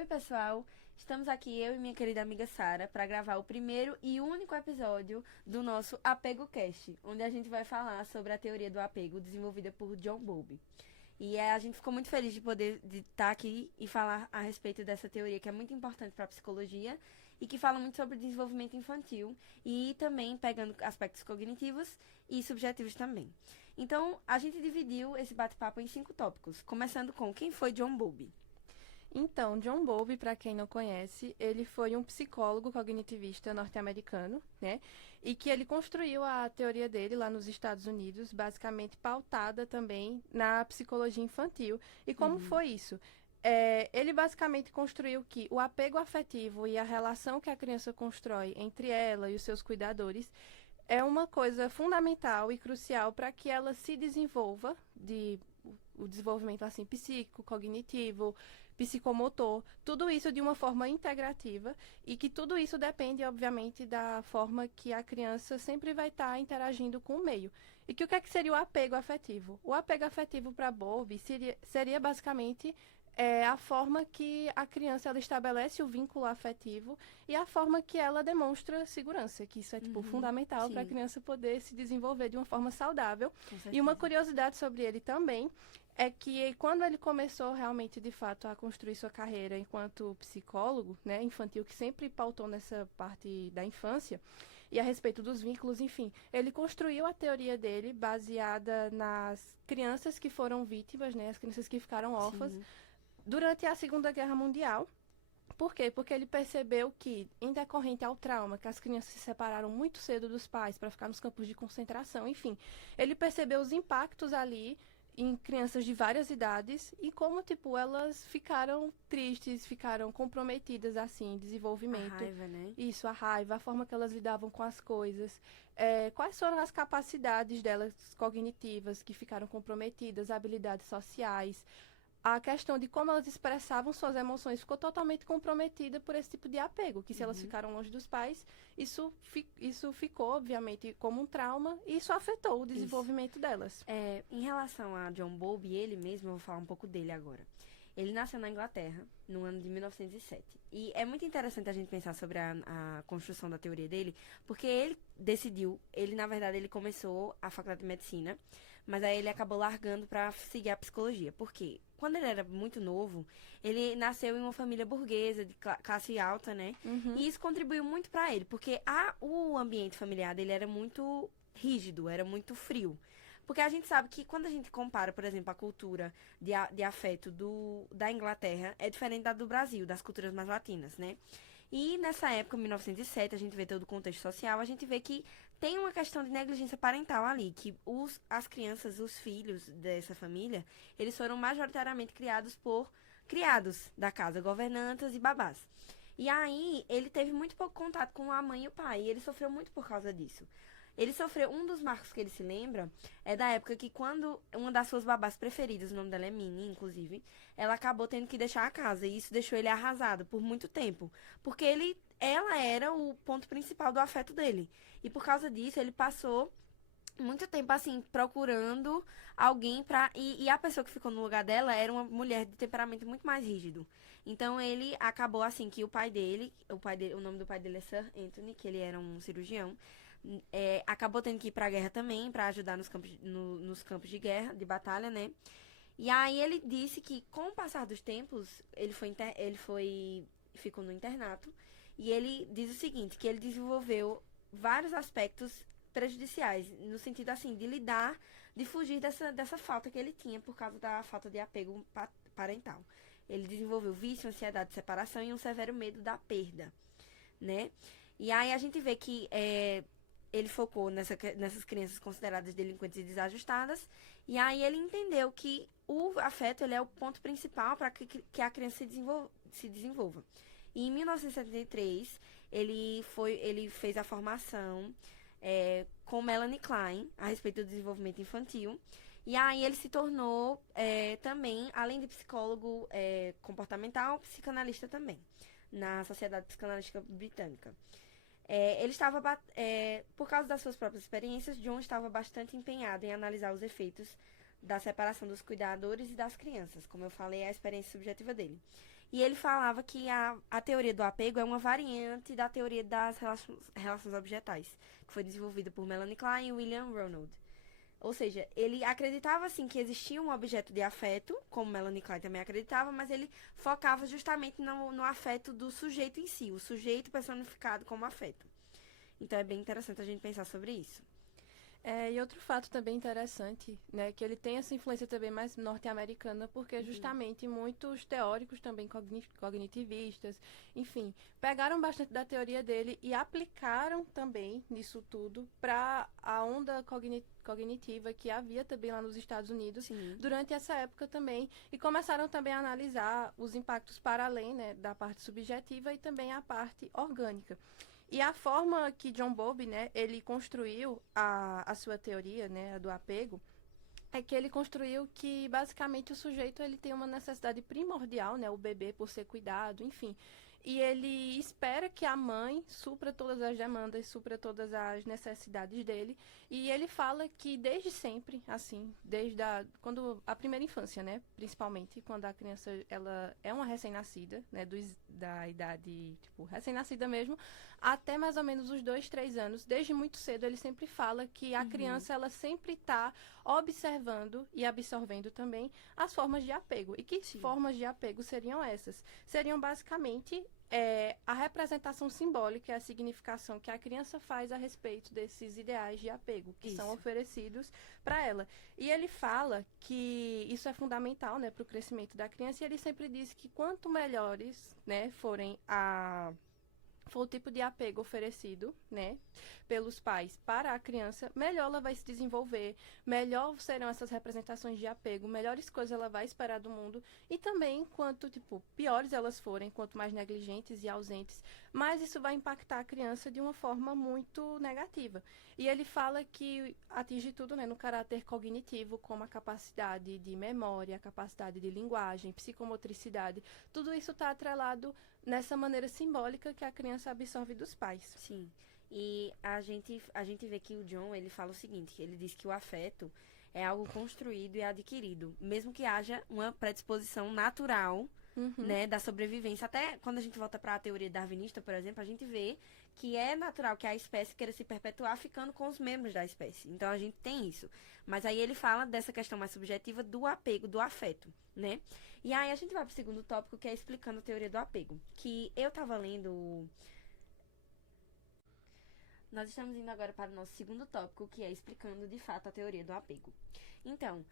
Oi, pessoal. Estamos aqui, eu e minha querida amiga Sara, para gravar o primeiro e único episódio do nosso Apego Cast, onde a gente vai falar sobre a teoria do apego desenvolvida por John Bowlby. A gente ficou muito feliz de poder estar aqui e falar a respeito dessa teoria que é muito importante para a psicologia e que fala muito sobre desenvolvimento infantil e também pegando aspectos cognitivos e subjetivos também. Então, a gente dividiu esse bate-papo em 5 tópicos, começando com quem foi John Bowlby. Então, John Bowlby, para quem não conhece, ele foi um psicólogo cognitivista norte-americano, né? E que ele construiu a teoria dele lá nos Estados Unidos, basicamente pautada também na psicologia infantil. E como foi isso? Ele basicamente construiu que o apego afetivo e a relação que a criança constrói entre ela e os seus cuidadores é uma coisa fundamental e crucial para que ela se desenvolva o desenvolvimento assim psíquico, cognitivo, psicomotor, tudo isso de uma forma integrativa e que tudo isso depende, obviamente, da forma que a criança sempre vai estar interagindo com o meio. E que o que é que seria o apego afetivo? O apego afetivo para Bowlby seria basicamente a forma que a criança ela estabelece o vínculo afetivo e a forma que ela demonstra segurança, que isso é tipo fundamental para a Sim, criança poder se desenvolver de uma forma saudável. com E uma certeza. curiosidade sobre ele também é que quando ele começou realmente de fato a construir sua carreira enquanto psicólogo, né, infantil, que sempre pautou nessa parte da infância e a respeito dos vínculos, enfim, ele construiu a teoria dele baseada nas crianças que foram vítimas, né, as crianças que ficaram órfãs Sim, durante a Segunda Guerra Mundial. Por quê? Porque ele percebeu que, em decorrente ao trauma, que as crianças se separaram muito cedo dos pais para ficar nos campos de concentração, enfim, ele percebeu os impactos ali em crianças de várias idades e como, tipo, elas ficaram tristes, ficaram comprometidas, assim, em a desenvolvimento. raiva, né? Isso, a raiva, a forma que elas lidavam com as coisas, quais foram as capacidades delas cognitivas que ficaram comprometidas, habilidades sociais, a questão de como elas expressavam suas emoções ficou totalmente comprometida por esse tipo de apego, que se elas ficaram longe dos pais, isso ficou, obviamente, como um trauma e isso afetou o Isso. desenvolvimento delas. Em relação a John Bowlby, ele mesmo, eu vou falar um pouco dele agora. Ele nasceu na Inglaterra, no ano de 1907. E é muito interessante a gente pensar sobre a construção da teoria dele, porque ele decidiu, ele na verdade ele começou a faculdade de medicina, mas aí ele acabou largando para seguir a psicologia. Por quê? Quando ele era muito novo, ele nasceu em uma família burguesa, de classe alta, né? Uhum, E isso contribuiu muito para ele, porque o ambiente familiar dele era muito rígido, era muito frio. Porque a gente sabe que quando a gente compara, por exemplo, a cultura de afeto da Inglaterra, é diferente da do Brasil, das culturas mais latinas, né? E nessa época, 1907, a gente vê todo o contexto social, a gente vê que tem uma questão de negligência parental ali, que as crianças, os filhos dessa família, eles foram majoritariamente criados da casa, governantas e babás. E aí, ele teve muito pouco contato com a mãe e o pai, e ele sofreu muito por causa disso. Ele sofreu, um dos marcos que ele se lembra é da época que quando uma das suas babás preferidas, o nome dela é Minnie, inclusive, ela acabou tendo que deixar a casa e isso deixou ele arrasado por muito tempo, porque ela era o ponto principal do afeto dele. E por causa disso, ele passou muito tempo assim procurando alguém pra. E a pessoa que ficou no lugar dela era uma mulher de temperamento muito mais rígido. Então ele acabou assim que o nome do pai dele é Sir Anthony, que ele era um cirurgião, acabou tendo que ir pra guerra também pra ajudar nos campos de guerra, de batalha, né? E aí ele disse que com o passar dos tempos ele ficou no internato e ele diz o seguinte, que ele desenvolveu vários aspectos prejudiciais, no sentido assim, de lidar, de fugir dessa falta que ele tinha por causa da falta de apego parental. Ele desenvolveu vício, ansiedade de separação e um severo medo da perda, né? E aí a gente vê que ele focou nessas crianças consideradas delinquentes e desajustadas, e aí ele entendeu que o afeto ele é o ponto principal para que a criança se desenvolva. E em 1973, ele fez a formação com Melanie Klein a respeito do desenvolvimento infantil. E aí ele se tornou também, além de psicólogo comportamental, psicanalista também, na Sociedade Psicanalística Britânica. Por causa das suas próprias experiências, John estava bastante empenhado em analisar os efeitos da separação dos cuidadores e das crianças. Como eu falei, é a experiência subjetiva dele. E ele falava que a teoria do apego é uma variante da teoria das relações objetais, que foi desenvolvida por Melanie Klein e William Ronald. Ou seja, ele acreditava assim que existia um objeto de afeto, como Melanie Klein também acreditava, mas ele focava justamente no afeto do sujeito em si, o sujeito personificado como afeto. Então é bem interessante a gente pensar sobre isso. E outro fato também interessante, né, que ele tem essa influência também mais norte-americana, porque justamente muitos teóricos também cognitivistas, enfim, pegaram bastante da teoria dele e aplicaram também nisso tudo para a onda cognitiva que havia também lá nos Estados Unidos. Sim. Durante essa época também, e começaram também a analisar os impactos para além, né, da parte subjetiva e também a parte orgânica. E a forma que John Bowlby, né, ele construiu a sua teoria, né, do apego, é que ele construiu que basicamente o sujeito ele tem uma necessidade primordial, né, o bebê por ser cuidado, enfim. E ele espera que a mãe supra todas as demandas, supra todas as necessidades dele. E ele fala que desde sempre, assim, desde quando a primeira infância, né, principalmente quando a criança ela é uma recém-nascida, né, da idade tipo recém-nascida mesmo, até mais ou menos os 2, 3 anos, desde muito cedo ele sempre fala que a criança ela sempre está observando e absorvendo também as formas de apego. E que formas de apego seriam essas? Seriam basicamente a representação simbólica, a significação que a criança faz a respeito desses ideais de apego que são oferecidos para ela. E ele fala que isso é fundamental, né, para o crescimento da criança, e ele sempre diz que quanto melhores, né, for o tipo de apego oferecido, né, pelos pais para a criança, melhor ela vai se desenvolver, melhor serão essas representações de apego, melhores coisas ela vai esperar do mundo, e também quanto, piores elas forem, quanto mais negligentes e ausentes, mais isso vai impactar a criança de uma forma muito negativa. E ele fala que atinge tudo, né, no caráter cognitivo, como a capacidade de memória, a capacidade de linguagem, psicomotricidade, tudo isso está atrelado nessa maneira simbólica que a criança absorve dos pais. Sim. E a gente vê que o John, ele fala o seguinte, ele diz que o afeto é algo construído e adquirido, mesmo que haja uma predisposição natural, né, da sobrevivência. Até quando a gente volta para a teoria darwinista, por exemplo, a gente vê que é natural que a espécie queira se perpetuar ficando com os membros da espécie. Então a gente tem isso. Mas aí ele fala dessa questão mais subjetiva do apego, do afeto, né? E aí a gente vai pro segundo tópico, que é explicando a teoria do apego. Que eu tava lendo. Nós estamos indo agora para o nosso segundo tópico, que é explicando de fato a teoria do apego. Então,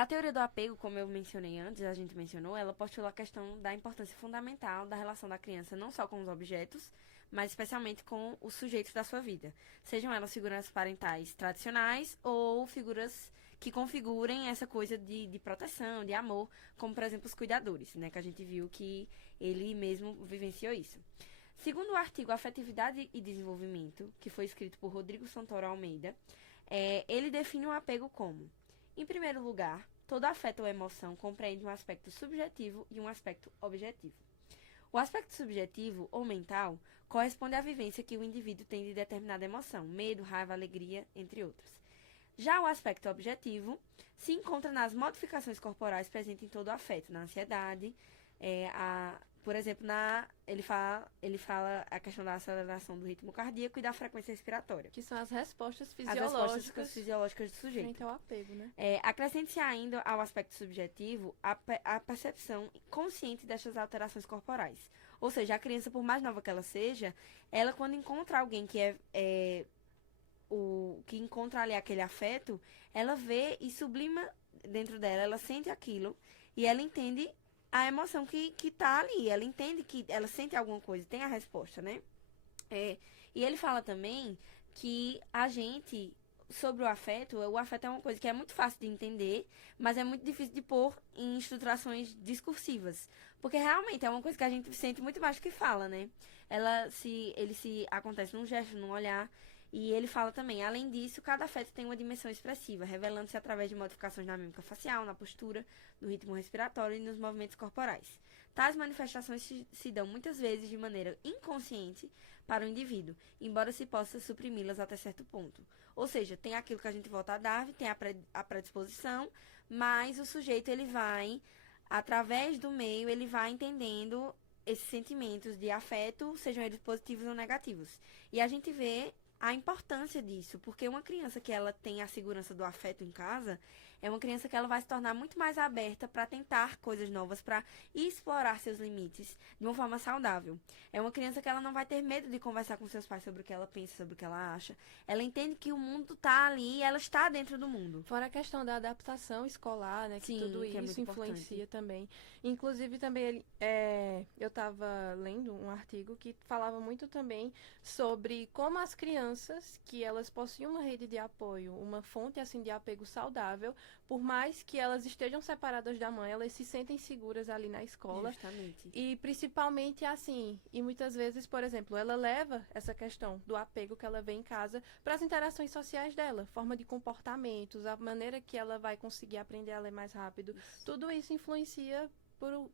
a teoria do apego, como eu mencionei antes, a gente mencionou, ela postula a questão da importância fundamental da relação da criança não só com os objetos, mas especialmente com os sujeitos da sua vida. Sejam elas figuras parentais tradicionais ou figuras que configurem essa coisa de proteção, de amor, como, por exemplo, os cuidadores, né? Que a gente viu que ele mesmo vivenciou isso. Segundo o artigo Afetividade e Desenvolvimento, que foi escrito por Rodrigo Santoro Almeida, ele define o apego como: em primeiro lugar, todo afeto ou emoção compreende um aspecto subjetivo e um aspecto objetivo. O aspecto subjetivo ou mental corresponde à vivência que o indivíduo tem de determinada emoção, medo, raiva, alegria, entre outras. Já o aspecto objetivo se encontra nas modificações corporais presentes em todo o afeto, na ansiedade, por exemplo, ele fala a questão da aceleração do ritmo cardíaco e da frequência respiratória. Que são as respostas As fisiológicas do sujeito. Frente ao apego, né? Acrescente-se ainda ao aspecto subjetivo a percepção consciente destas alterações corporais. Ou seja, a criança, por mais nova que ela seja, ela quando encontra alguém que que encontra ali aquele afeto, ela vê e sublima dentro dela, ela sente aquilo e ela entende a emoção que tá ali. Ela entende que ela sente alguma coisa, tem a resposta, né? E ele fala também que a gente, sobre o afeto é uma coisa que é muito fácil de entender, mas é muito difícil de pôr em estruturações discursivas. Porque realmente é uma coisa que a gente sente muito mais do que fala, né? Ele se acontece num gesto, num olhar. E ele fala também, além disso, cada afeto tem uma dimensão expressiva, revelando-se através de modificações na mímica facial, na postura, no ritmo respiratório e nos movimentos corporais. Tais manifestações se dão muitas vezes de maneira inconsciente para o indivíduo, embora se possa suprimi-las até certo ponto. Ou seja, tem aquilo que a gente volta a Darwin, tem a predisposição, mas o sujeito ele vai através do meio, ele vai entendendo esses sentimentos de afeto, sejam eles positivos ou negativos. E a gente vê a importância disso, porque uma criança que ela tem a segurança do afeto em casa, é uma criança que ela vai se tornar muito mais aberta para tentar coisas novas, para explorar seus limites de uma forma saudável. É uma criança que ela não vai ter medo de conversar com seus pais sobre o que ela pensa, sobre o que ela acha. Ela entende que o mundo está ali e ela está dentro do mundo. Fora a questão da adaptação escolar, né? Que Sim, tudo que é isso muito influencia importante. também. Inclusive, também, eu estava lendo um artigo que falava muito também sobre como as crianças, que elas possuem uma rede de apoio, uma fonte, assim, de apego saudável, por mais que elas estejam separadas da mãe, elas se sentem seguras ali na escola. Justamente. E principalmente assim, e muitas vezes, por exemplo, ela leva essa questão do apego que ela vê em casa para as interações sociais dela, forma de comportamentos, a maneira que ela vai conseguir aprender a ler mais rápido. Tudo isso influencia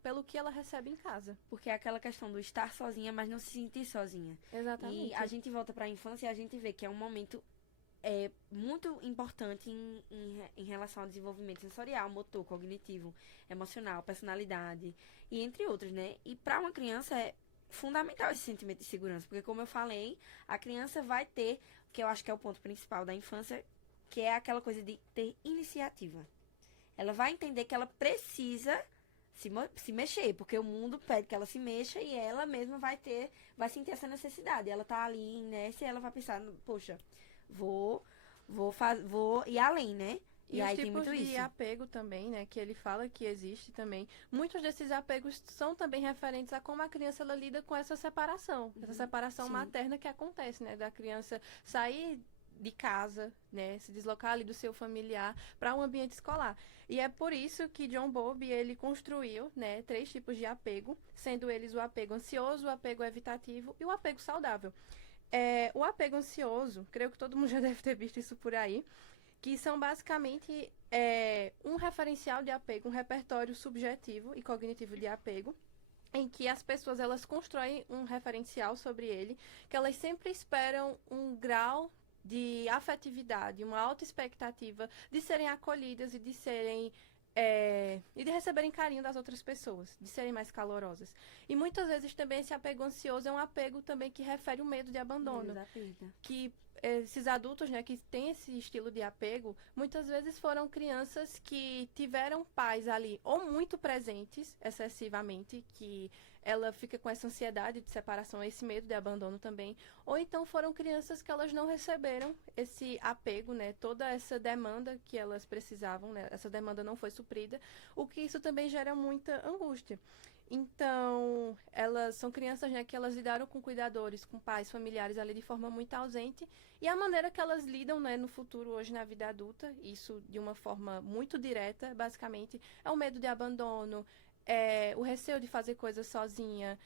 pelo que ela recebe em casa. Porque é aquela questão do estar sozinha, mas não se sentir sozinha. Exatamente. E a gente volta para a infância e a gente vê que é um momento muito importante em relação ao desenvolvimento sensorial, motor, cognitivo, emocional, personalidade e entre outros, né? E para uma criança é fundamental esse sentimento de segurança, porque como eu falei, a criança vai ter, que eu acho que é o ponto principal da infância, que é aquela coisa de ter iniciativa. Ela vai entender que ela precisa se mexer, porque o mundo pede que ela se mexa e ela mesma vai sentir essa necessidade. Ela tá ali inércia e ela vai pensar, poxa, vou ir além, né? E E os aí tem tipos muito de isso. apego também, né, que ele fala que existe também. Muitos desses apegos são também referentes a como a criança ela lida com essa separação, essa separação sim. materna que acontece, né, da criança sair de casa, né, se deslocar ali do seu familiar para um ambiente escolar. E é por isso que John Bowlby ele construiu, né, 3 tipos de apego, sendo eles o apego ansioso, o apego evitativo e o apego saudável. O apego ansioso, creio que todo mundo já deve ter visto isso por aí, que são basicamente um referencial de apego, um repertório subjetivo e cognitivo de apego, em que as pessoas elas constroem um referencial sobre ele, que elas sempre esperam um grau de afetividade, uma alta expectativa de serem acolhidas e de serem e de receberem carinho das outras pessoas, de serem mais calorosas. E muitas vezes também esse apego ansioso é um apego também que refere o medo de abandono. Que esses adultos, né, que têm esse estilo de apego, muitas vezes foram crianças que tiveram pais ali ou muito presentes, excessivamente, que ela fica com essa ansiedade de separação, esse medo de abandono também, ou então foram crianças que elas não receberam esse apego, né, toda essa demanda que elas precisavam, né, essa demanda não foi suprida, o que isso também gera muita angústia. Então, elas são crianças, né, que elas lidaram com cuidadores, com pais, familiares ali de forma muito ausente. E a maneira que elas lidam, né, no futuro, hoje na vida adulta, isso de uma forma muito direta, basicamente, é o medo de abandono, o receio de fazer coisas sozinha,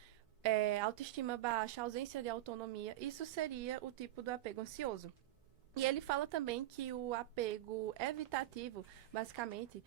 autoestima baixa, ausência de autonomia. Isso seria o tipo do apego ansioso. E ele fala também que o apego evitativo, basicamente,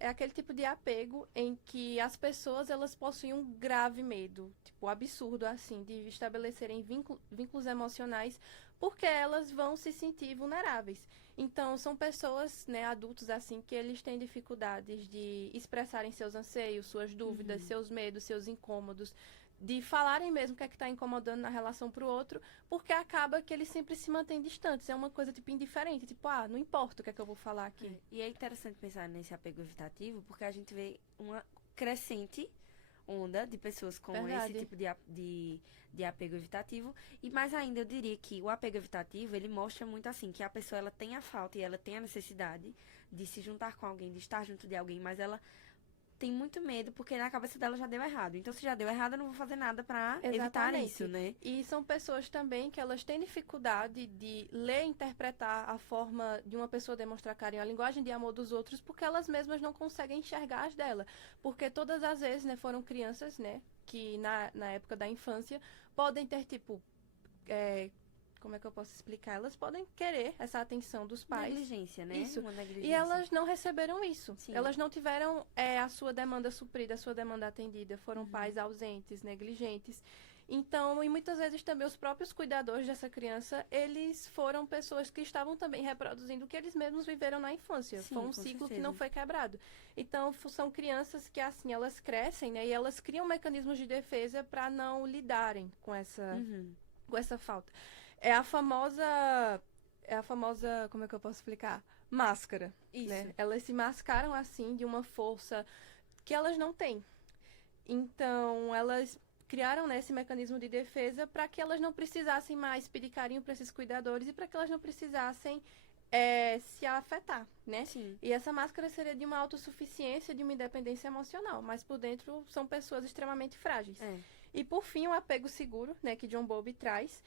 é aquele tipo de apego em que as pessoas elas possuem um grave medo, tipo, absurdo assim, de estabelecerem vínculos emocionais, porque elas vão se sentir vulneráveis. Então, são pessoas, né, adultos assim, que eles têm dificuldades de expressarem seus anseios, suas dúvidas, seus medos, seus incômodos, de falarem mesmo o que é que está incomodando na relação pro outro, porque acaba que eles sempre se mantêm distantes. É uma coisa, tipo, indiferente. Tipo, não importa o que é que eu vou falar aqui. E é interessante pensar nesse apego evitativo, porque a gente vê uma crescente onda de pessoas com Verdade. esse tipo de apego evitativo. E mais ainda, eu diria que o apego evitativo, ele mostra muito assim, que a pessoa ela tem a falta e ela tem a necessidade de se juntar com alguém, de estar junto de alguém, mas ela tem muito medo porque na cabeça dela já deu errado. Então, se já deu errado, eu não vou fazer nada pra evitar isso, né? E são pessoas também que elas têm dificuldade de ler e interpretar a forma de uma pessoa demonstrar carinho, a linguagem de amor dos outros, porque elas mesmas não conseguem enxergar as dela. Porque todas as vezes, né, foram crianças, né, que na época da infância podem ter, tipo, como é que eu posso explicar? Elas podem querer essa atenção dos pais. Negligência, né? Isso. Uma negligência. E elas não receberam isso. Sim. Elas não tiveram a sua demanda suprida, a sua demanda atendida. Foram pais ausentes, negligentes. Então, e muitas vezes também os próprios cuidadores dessa criança, eles foram pessoas que estavam também reproduzindo o que eles mesmos viveram na infância. Sim, Foi um com ciclo que certeza. não foi quebrado. Então, são crianças que, assim, elas crescem, né? E elas criam mecanismos de defesa para não lidarem Uhum. com essa falta. É a famosa... É a famosa, como é que eu posso explicar? Máscara, Isso. né? Elas se mascaram, assim, de uma força que elas não têm. Então, elas criaram, né, esse mecanismo de defesa para que elas não precisassem mais pedir carinho para esses cuidadores e para que elas não precisassem se afetar, né? Sim. E essa máscara seria de uma autossuficiência, de uma independência emocional, mas por dentro são pessoas extremamente frágeis. É. E por fim, o apego seguro, né, que John Bowlby traz,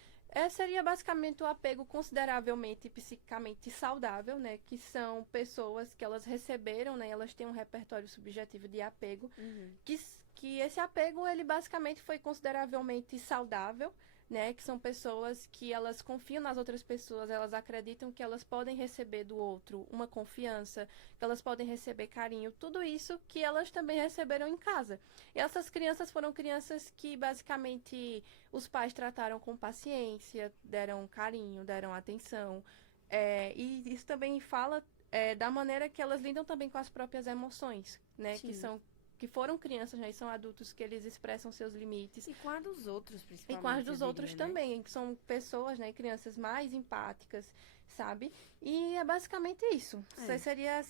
seria basicamente o apego consideravelmente psicicamente saudável, né, que são pessoas que elas receberam, né, elas têm um repertório subjetivo de apego, Uhum. que esse apego, ele basicamente foi consideravelmente saudável, né, que são pessoas que elas confiam nas outras pessoas, elas acreditam que elas podem receber do outro uma confiança, que elas podem receber carinho, tudo isso que elas também receberam em casa. E essas crianças foram crianças que basicamente os pais trataram com paciência, deram carinho, deram atenção, e isso também fala da maneira que elas lidam também com as próprias emoções, né, Sim. que foram crianças, né, e são adultos que eles expressam seus limites. E com a dos outros, E principalmente, com as eu dos outros diria, né? também, que são pessoas, né, crianças mais empáticas, sabe? E é basicamente isso. É. Seria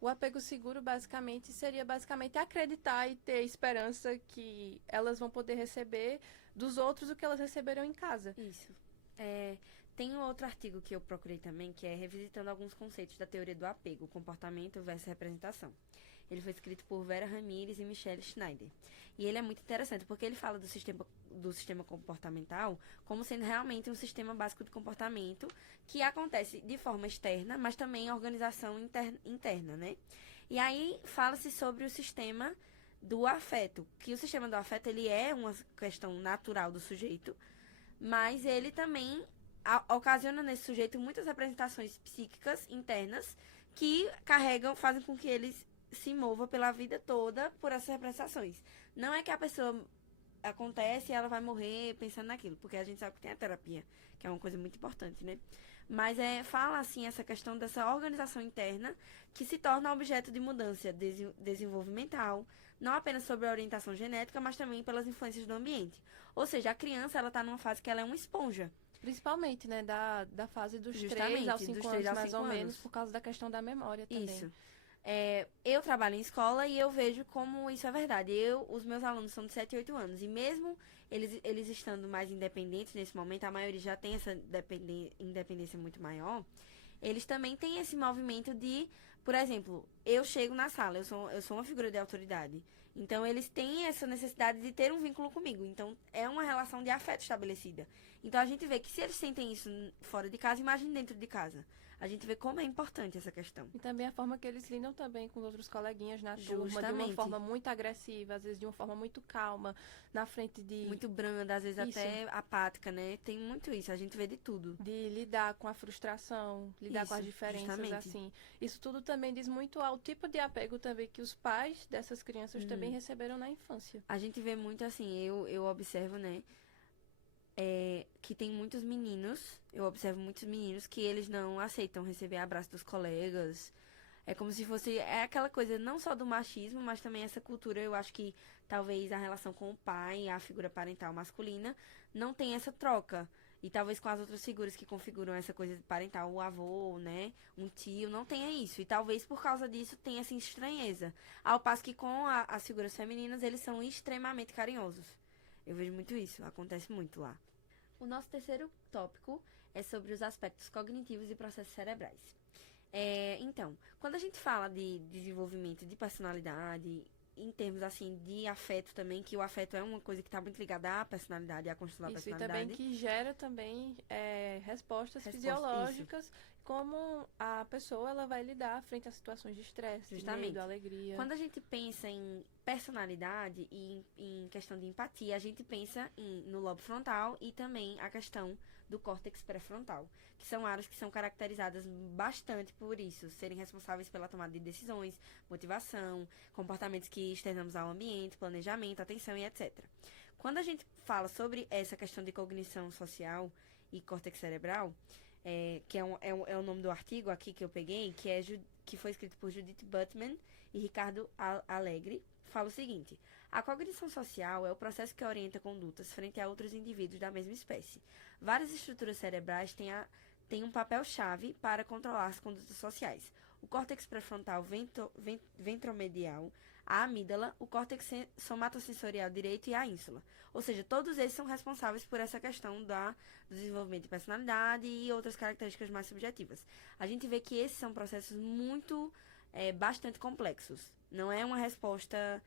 o apego seguro, basicamente, seria basicamente acreditar e ter esperança que elas vão poder receber dos outros o que elas receberam em casa. Isso. Tem um outro artigo que eu procurei também, que é revisitando alguns conceitos da teoria do apego, comportamento versus representação. Ele foi escrito por Vera Ramírez e Michelle Schneider. E ele é muito interessante, porque ele fala do sistema comportamental como sendo realmente um sistema básico de comportamento que acontece de forma externa, mas também organização interna, né? E aí fala-se sobre o sistema do afeto, que o sistema do afeto ele é uma questão natural do sujeito, mas ele também ocasiona nesse sujeito muitas representações psíquicas internas que fazem com que eles se mova pela vida toda por essas representações. Não é que a pessoa acontece e ela vai morrer pensando naquilo, porque a gente sabe que tem a terapia, que é uma coisa muito importante, né? Mas fala assim essa questão dessa organização interna que se torna objeto de mudança desenvolvimental, não apenas sobre a orientação genética, mas também pelas influências do ambiente. Ou seja, a criança ela está numa fase que ela é uma esponja. Principalmente, né, da fase dos Justamente, 3 aos dos 5 3 anos, aos mais 5 ou anos. menos, por causa da questão da memória também. Isso. Eu trabalho em escola e eu vejo como isso é verdade. Os meus alunos são de 7 e 8 anos. E mesmo eles estando mais independentes nesse momento, a maioria já tem essa independência muito maior. Eles também têm esse movimento de, por exemplo, eu chego na sala, eu sou uma figura de autoridade. Então, eles têm essa necessidade de ter um vínculo comigo. Então, é uma relação de afeto estabelecida. Então, a gente vê que se eles sentem isso fora de casa, imagine dentro de casa. A gente vê como é importante essa questão. E também a forma que eles lidam também com os outros coleguinhas na turma, de uma Justamente. forma muito agressiva, às vezes de uma forma muito calma, na frente de... Muito branda, às vezes Isso. até apática, né? Tem muito isso, a gente vê de tudo. De lidar com a frustração, lidar com as Isso, diferenças, justamente. assim. Isso tudo também diz muito ao tipo de apego também que os pais dessas crianças também receberam na infância. A gente vê muito assim, eu observo, né? Que tem muitos meninos, eu observo muitos meninos que eles não aceitam receber abraço dos colegas. É como se fosse, aquela coisa não só do machismo, mas também essa cultura, eu acho que talvez a relação com o pai, a figura parental masculina, não tem essa troca. E talvez com as outras figuras que configuram essa coisa parental, o avô, né, um tio, não tenha isso. E talvez por causa disso tenha essa estranheza. Ao passo que com as figuras femininas, eles são extremamente carinhosos. Eu vejo muito isso, acontece muito lá. O nosso terceiro tópico é sobre os aspectos cognitivos e processos cerebrais. Então, quando a gente fala de desenvolvimento de personalidade, em termos assim de afeto também, que o afeto é uma coisa que está muito ligada à personalidade, à construção da Isso, e personalidade. também que gera também respostas fisiológicas, como a pessoa ela vai lidar frente a situações de estresse, de medo, alegria. Quando a gente pensa em personalidade e em questão de empatia, a gente pensa no lobo frontal e também a questão do córtex pré-frontal, que são áreas que são caracterizadas bastante por isso, serem responsáveis pela tomada de decisões, motivação, comportamentos que externamos ao ambiente, planejamento, atenção e etc. Quando a gente fala sobre essa questão de cognição social e córtex cerebral, que é o nome do artigo aqui que eu peguei, que foi escrito por Judith Butman e Ricardo Alegre, fala o seguinte: a cognição social é o processo que orienta condutas frente a outros indivíduos da mesma espécie. Várias estruturas cerebrais têm um papel-chave para controlar as condutas sociais. O córtex pré-frontal ventromedial, a amígdala, o córtex somatosensorial direito e a ínsula. Ou seja, todos eles são responsáveis por essa questão do desenvolvimento de personalidade e outras características mais subjetivas. A gente vê que esses são processos bastante complexos. Não é uma resposta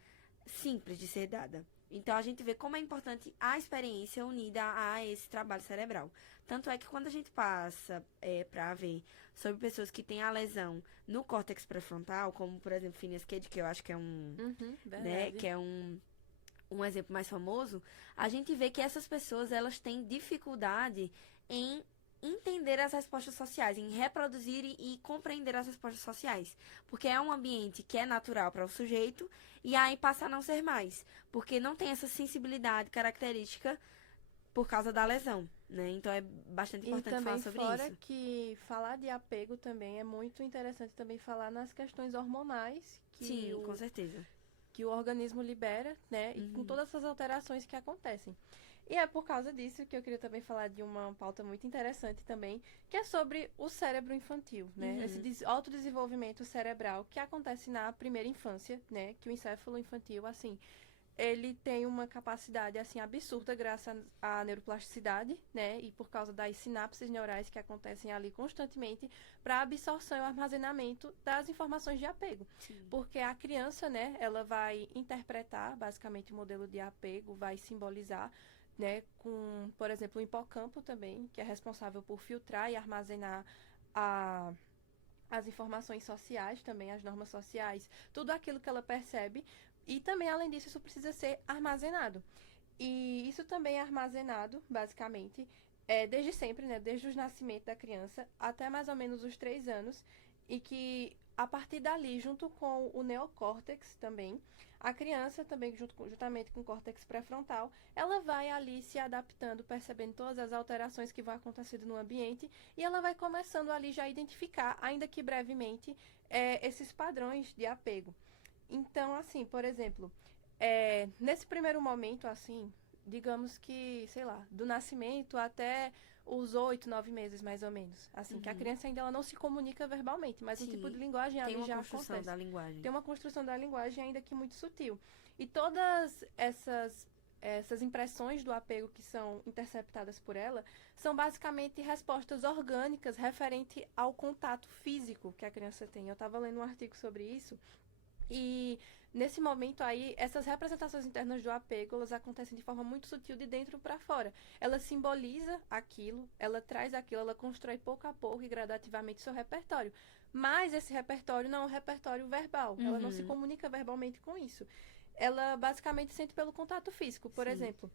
simples de ser dada. Então, a gente vê como é importante a experiência unida a esse trabalho cerebral. Tanto é que quando a gente passa para ver sobre pessoas que têm a lesão no córtex pré-frontal, como, por exemplo, Phineas Cage, que eu acho que é um exemplo mais famoso, a gente vê que essas pessoas, elas têm dificuldade em entender as respostas sociais, em reproduzir e compreender as respostas sociais. Porque é um ambiente que é natural para o sujeito e aí passa a não ser mais. Porque não tem essa sensibilidade característica por causa da lesão, né? Então é bastante importante falar sobre isso. E também fora que falar de apego também é muito interessante também falar nas questões hormonais Sim, com certeza. Que o organismo libera, né? E com todas essas alterações que acontecem. E é por causa disso que eu queria também falar de uma pauta muito interessante também, que é sobre o cérebro infantil, né? Esse autodesenvolvimento cerebral que acontece na primeira infância, né? Que o encéfalo infantil, assim, ele tem uma capacidade, assim, absurda graças à neuroplasticidade, né? E por causa das sinapses neurais que acontecem ali constantemente para a absorção e o armazenamento das informações de apego. Sim. Porque a criança, né? Ela vai interpretar, basicamente, o modelo de apego, vai simbolizar, né, com, por exemplo, o hipocampo também, que é responsável por filtrar e armazenar as informações sociais também, as normas sociais, tudo aquilo que ela percebe. E também, além disso, isso precisa ser armazenado. E isso também é armazenado, basicamente, desde sempre, né, desde o nascimento da criança até mais ou menos os 3 anos, e que a partir dali, junto com o neocórtex também, a criança também, juntamente com o córtex pré-frontal, ela vai ali se adaptando, percebendo todas as alterações que vão acontecendo no ambiente, e ela vai começando ali já a identificar, ainda que brevemente, esses padrões de apego. Então, assim, por exemplo, nesse primeiro momento, assim, digamos que, sei lá, do nascimento até os 8, 9 meses, mais ou menos. Assim, que a criança ainda ela não se comunica verbalmente, mas Sim. o tipo de linguagem ali já acontece. Tem uma construção da linguagem. Tem uma construção da linguagem ainda que muito sutil. E todas essas impressões do apego que são interceptadas por ela são basicamente respostas orgânicas referente ao contato físico que a criança tem. Eu estava lendo um artigo sobre isso e nesse momento aí, essas representações internas do apego, elas acontecem de forma muito sutil de dentro para fora. Ela simboliza aquilo, ela traz aquilo, ela constrói pouco a pouco e gradativamente seu repertório. Mas esse repertório não é um repertório verbal, ela não se comunica verbalmente com isso. Ela basicamente sente pelo contato físico. Por exemplo,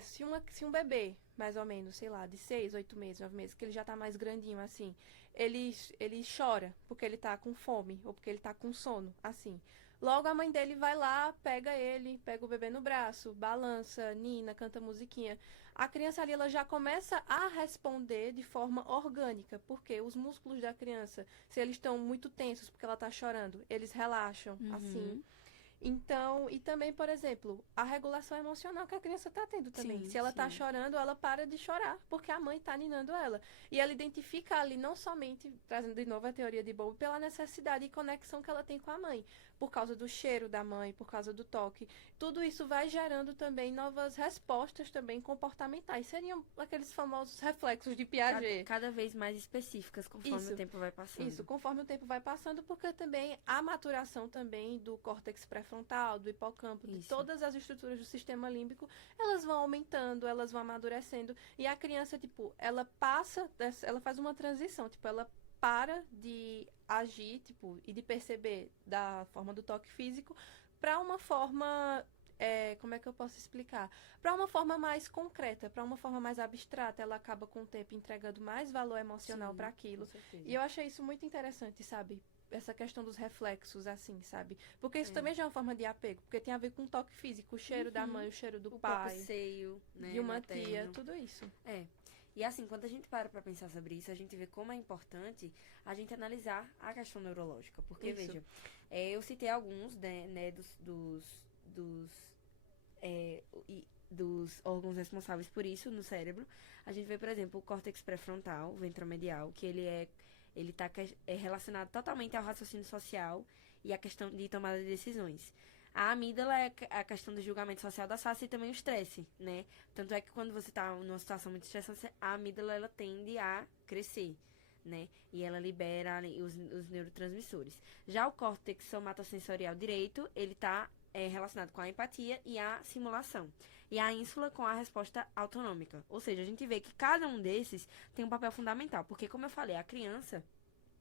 se um bebê, mais ou menos, sei lá, de 6, 8 meses, 9 meses, que ele já tá mais grandinho, assim, ele chora porque ele tá com fome ou porque ele tá com sono, assim. Logo a mãe dele vai lá, pega o bebê no braço, balança, nina, canta musiquinha. A criança ali, ela já começa a responder de forma orgânica, porque os músculos da criança, se eles estão muito tensos porque ela tá chorando, eles relaxam, assim. Então, e também, por exemplo, a regulação emocional que a criança está tendo também. Sim, Se ela está chorando, ela para de chorar, porque a mãe está ninando ela. E ela identifica ali, não somente, trazendo de novo a teoria de Bowlby, pela necessidade e conexão que ela tem com a mãe, por causa do cheiro da mãe, por causa do toque. Tudo isso vai gerando também novas respostas também comportamentais. Seriam aqueles famosos reflexos de Piaget. Cada vez mais específicas, conforme o tempo vai passando. Isso, conforme o tempo vai passando, porque também a maturação também do córtex pré-frontal, do hipocampo, de todas as estruturas do sistema límbico, elas vão aumentando, elas vão amadurecendo. E a criança, tipo, ela faz uma transição, tipo, ela para de agir, tipo, e de perceber da forma do toque físico para uma forma, como é que eu posso explicar? Para uma forma mais concreta, para uma forma mais abstrata, ela acaba com o tempo entregando mais valor emocional para aquilo. E eu achei isso muito interessante, sabe? essa questão dos reflexos, assim, sabe? Porque isso É. também já é uma forma de apego, porque tem a ver com o toque físico, o cheiro da mãe, o cheiro do O próprio pai, seio, né, de uma tia, materno. tudo isso. É. E assim, quando a gente para pra pensar sobre isso, a gente vê como é importante a gente analisar a questão neurológica. Porque, Isso. veja, eu citei alguns, né, dos, é, dos órgãos responsáveis por isso no cérebro. A gente vê, por exemplo, o córtex pré-frontal, o ventromedial, que ele tá relacionado totalmente ao raciocínio social e à questão de tomada de decisões. A amígdala é a questão do julgamento social da face e também o estresse, né? Tanto é que quando você tá numa situação muito estressante, a amígdala ela tende a crescer, né? E ela libera ali os neurotransmissores. Já o córtex somatosensorial direito, ele tá relacionado com a empatia e a simulação. E a ínsula com a resposta autonômica. Ou seja, a gente vê que cada um desses tem um papel fundamental. Porque, como eu falei, a criança,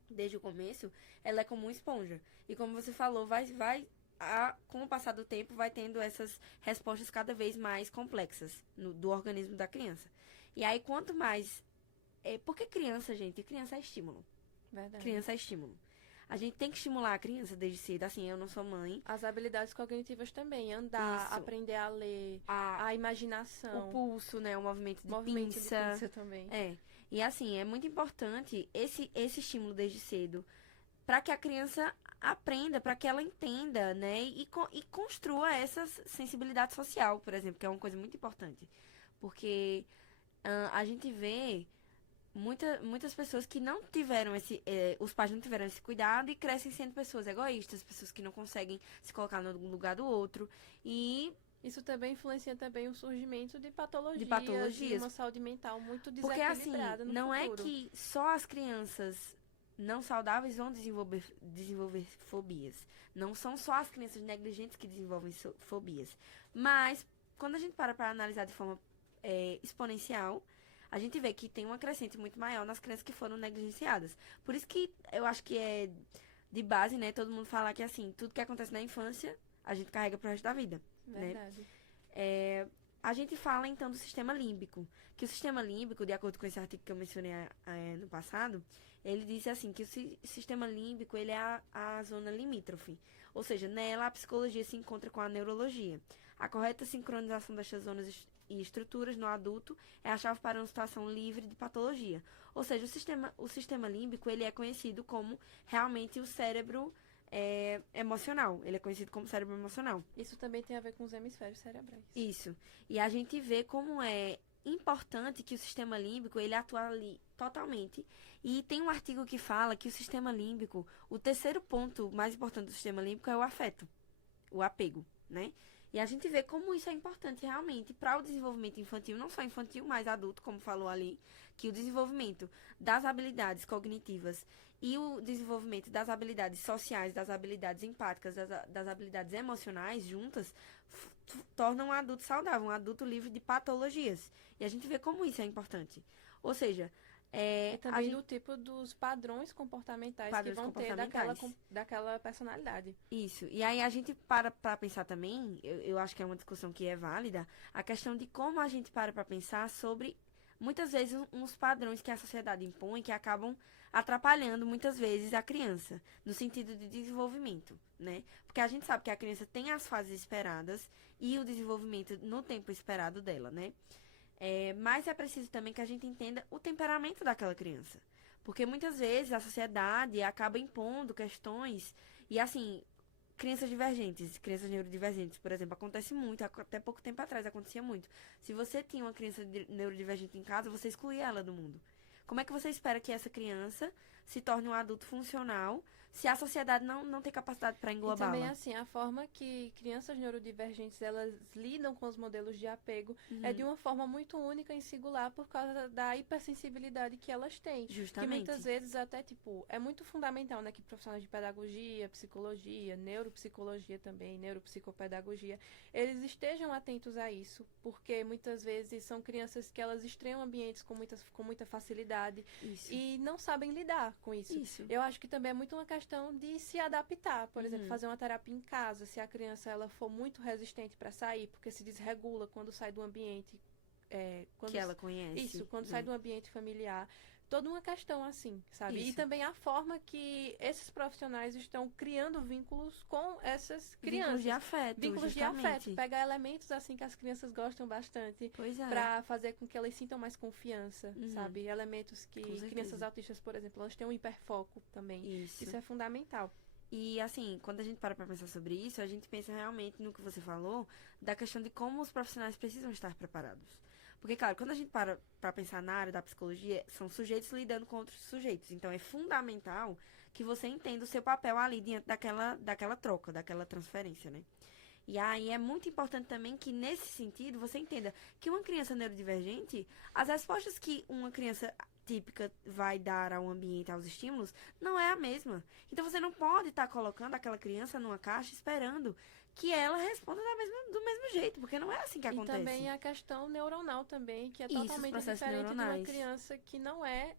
desde o começo, ela é como uma esponja. E como você falou, com o passar do tempo, vai tendo essas respostas cada vez mais complexas do organismo da criança. E aí, quanto mais... porque criança, gente, criança é estímulo. Verdade. Criança é estímulo. A gente tem que estimular a criança desde cedo. Assim, eu não sou mãe. As habilidades cognitivas também, andar, Isso. aprender a ler, a imaginação. O pulso, né? O movimento de Movimento de pinça. pinça também. E assim, é muito importante esse estímulo desde cedo para que a criança aprenda, para que ela entenda, né? E construa essa sensibilidade social, por exemplo, que é uma coisa muito importante. Porque a gente vê muitas pessoas que não tiveram os pais não tiveram esse cuidado e crescem sendo pessoas egoístas, pessoas que não conseguem se colocar no lugar do outro. E isso também influencia também o surgimento de patologias, patologias. de uma saúde mental muito porque assim, desequilibrada no não futuro. é que só as crianças não saudáveis vão desenvolver fobias. Não são só as crianças negligentes que desenvolvem fobias. Mas, quando a gente para analisar de forma exponencial, a gente vê que tem uma crescente muito maior nas crianças que foram negligenciadas. Por isso que eu acho que é de base, né? Todo mundo fala que, assim, tudo que acontece na infância, a gente carrega pro resto da vida. Verdade. Né? A gente fala, então, do sistema límbico. Que o sistema límbico, de acordo com esse artigo que eu mencionei no passado, ele disse assim, que o sistema límbico, ele é a zona limítrofe. Ou seja, nela a psicologia se encontra com a neurologia. A correta sincronização destas zonas e estruturas no adulto é a chave para uma situação livre de patologia. Ou seja, o sistema límbico, ele é conhecido como realmente o cérebro emocional. Ele é conhecido como cérebro emocional. Isso também tem a ver com os hemisférios cerebrais. Isso. E a gente vê como é importante que o sistema límbico, ele atua ali totalmente. E tem um artigo que fala que o sistema límbico, o terceiro ponto mais importante do sistema límbico é o afeto, o apego, né? E a gente vê como isso é importante realmente para o desenvolvimento infantil, não só infantil, mas adulto, como falou ali, que o desenvolvimento das habilidades cognitivas e o desenvolvimento das habilidades sociais, das habilidades empáticas, das habilidades emocionais juntas, tornam um adulto saudável, um adulto livre de patologias. E a gente vê como isso é importante. Ou seja, e também do tipo dos padrões comportamentais que vão ter daquela personalidade. Isso. E aí a gente para pensar também, eu acho que é uma discussão que é válida, a questão de como a gente para pensar sobre, muitas vezes, uns padrões que a sociedade impõe que acabam atrapalhando, muitas vezes, a criança, no sentido de desenvolvimento, né? Porque a gente sabe que a criança tem as fases esperadas e o desenvolvimento no tempo esperado dela, né? Mas é preciso também que a gente entenda o temperamento daquela criança. Porque muitas vezes a sociedade acaba impondo questões e, assim, crianças divergentes, crianças neurodivergentes, por exemplo, acontece muito, até pouco tempo atrás acontecia muito. Se você tinha uma criança neurodivergente em casa, você excluía ela do mundo. Como é que você espera que essa criança se torne um adulto funcional se a sociedade não tem capacidade para englobá-la? E também, assim, a forma que crianças neurodivergentes, elas lidam com os modelos de apego é de uma forma muito única e singular por causa da hipersensibilidade que elas têm. Justamente. Que muitas vezes até, tipo, é muito fundamental, né, que profissionais de pedagogia, psicologia, neuropsicologia também, neuropsicopedagogia, eles estejam atentos a isso, porque muitas vezes são crianças que elas estreiam ambientes com muita facilidade. Isso. E não sabem lidar com isso. Eu acho que também é muito uma questão de se adaptar. Por exemplo, fazer uma terapia em casa. Se a criança ela for muito resistente para sair, porque se desregula quando sai do ambiente. Que ela conhece. Isso, quando sai do ambiente familiar. toda uma questão assim, sabe? E Isso. também a forma que esses profissionais estão criando vínculos com essas Vínculos de crianças. afeto, Vínculos de afeto, justamente. pegar elementos assim que as crianças gostam bastante Pois é. para fazer com que elas sintam mais confiança, Uhum. sabe? Elementos Com que certeza. crianças autistas, por exemplo, elas têm um hiperfoco também. Isso. Isso é fundamental. E assim, quando a gente para pra pensar sobre isso, a gente pensa realmente no que você falou, da questão de como os profissionais precisam estar preparados. Porque, claro, quando a gente para pra pensar na área da psicologia, são sujeitos lidando com outros sujeitos. Então, é fundamental que você entenda o seu papel ali diante daquela troca, daquela transferência, né? E aí é muito importante também que, nesse sentido, você entenda que uma criança neurodivergente, as respostas que uma criança típica vai dar ao ambiente, aos estímulos, não é a mesma. Então você não pode estar colocando aquela criança numa caixa esperando que ela responda do mesmo jeito, porque não é assim que E acontece. também a questão neuronal também, que é Isso, os totalmente processos diferente de uma neuronais. criança que não é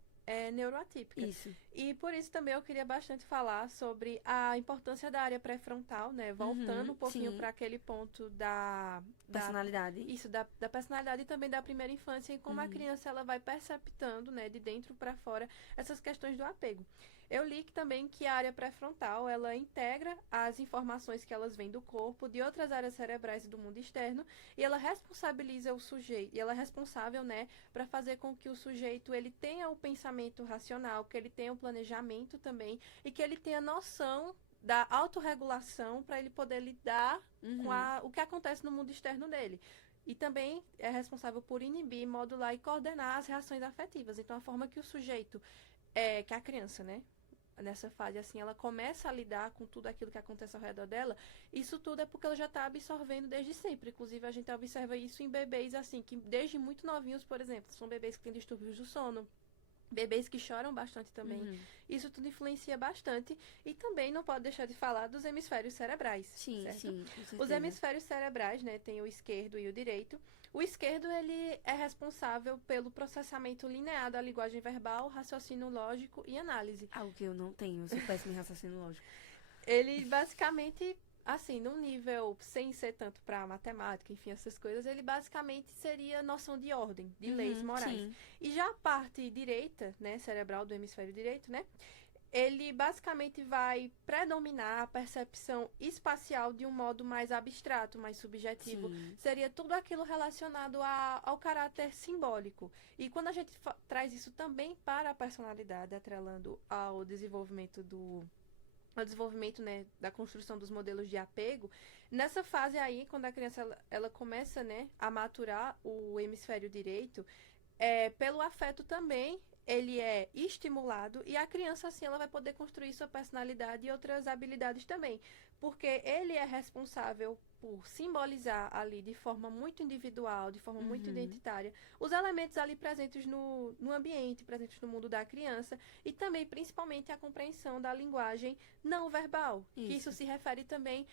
neuroatípica. Isso. E por isso também eu queria bastante falar sobre a importância da área pré-frontal, né? Voltando Uhum, um pouquinho sim. para aquele ponto da Personalidade. isso, da personalidade e também da primeira infância e como a criança ela vai perceptando, né, de dentro para fora, essas questões do apego. Eu li também que a área pré-frontal, ela integra as informações que elas vêm do corpo, de outras áreas cerebrais e do mundo externo, e ela responsabiliza o sujeito, e ela é responsável, né, para fazer com que o sujeito ele tenha o pensamento racional, que ele tenha o planejamento também, e que ele tenha noção da autorregulação para ele poder lidar com o que acontece no mundo externo dele. E também é responsável por inibir, modular e coordenar as reações afetivas. Então, a forma que o sujeito, que a criança, né? Nessa fase, assim, ela começa a lidar com tudo aquilo que acontece ao redor dela, isso tudo é porque ela já está absorvendo desde sempre. Inclusive, a gente observa isso em bebês, assim, que desde muito novinhos, por exemplo, são bebês que têm distúrbios do sono, bebês que choram bastante também. Isso tudo influencia bastante. E também não pode deixar de falar dos hemisférios cerebrais, Sim, certo? sim, com certeza. Os hemisférios cerebrais, né, tem o esquerdo e o direito. O esquerdo, ele é responsável pelo processamento linear da linguagem verbal, raciocínio lógico e análise. Algo que eu não tenho, eu sou péssima em raciocínio lógico. Ele basicamente, assim, num nível sem ser tanto para matemática, enfim, essas coisas, ele basicamente seria noção de ordem, de leis morais. Sim. E já a parte direita, né, cerebral do hemisfério direito, né, ele basicamente vai predominar a percepção espacial de um modo mais abstrato, mais subjetivo. Sim. Seria tudo aquilo relacionado ao caráter simbólico. E quando a gente traz isso também para a personalidade, atrelando ao desenvolvimento né, da construção dos modelos de apego, nessa fase aí, quando a criança ela começa, né, a maturar o hemisfério direito, pelo afeto também, ele é estimulado e a criança, assim, ela vai poder construir sua personalidade e outras habilidades também. Porque ele é responsável por simbolizar ali de forma muito individual, de forma muito identitária, os elementos ali presentes no ambiente, presentes no mundo da criança e também, principalmente, a compreensão da linguagem não verbal. Que isso se refere também